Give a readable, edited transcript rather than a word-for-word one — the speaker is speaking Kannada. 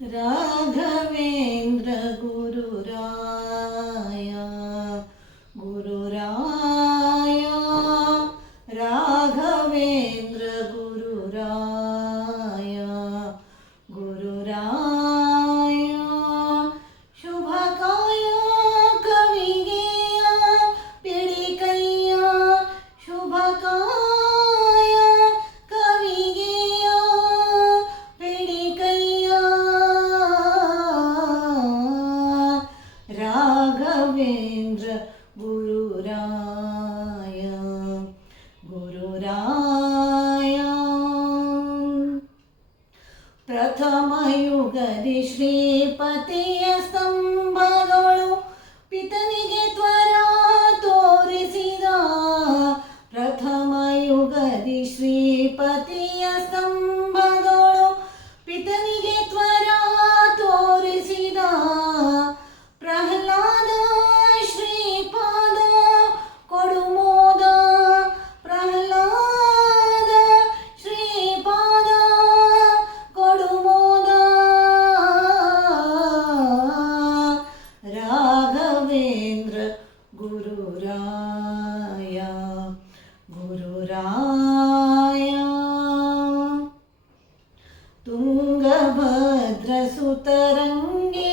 राघवेन्द्र गुरुराय गुरुराय राघवेन्द्र गुरुराय गुरुराय शुभकाय कविगेय पिडिकैय शुभकाय कविगेय पिडिकैय राघवेन्द्र गुरुराय गुरुराय प्रथमयुगदि ಶ್ರೀಪತಿಯ ಸ್ತಂಭಗಳು ಪಿತನಿಗೆ ತ್ವರ ತೋರಿಸಿದ ಪ್ರಥಮಯುಗದಿ ಶ್ರೀಪತಿಯ ಸ್ತಂಭಗಳು ಪಿತನಿಗೆ ತ್ವರ ತೋರಿಸಿದ ಪ್ರಹ್ಲಾದ ಶ್ರೀಪಾದ ಕೊಡುಮೋದ ಪ್ರಹ್ಲಾದ ಶ್ರೀಪಾದ ಕೊಡುಮೋದ ರಾಘವೇಂದ್ರ ಗುರುರಾಯ ಗುರುರಾಯ ತುಂಗಭದ್ರ ಸುತರಂಗೆ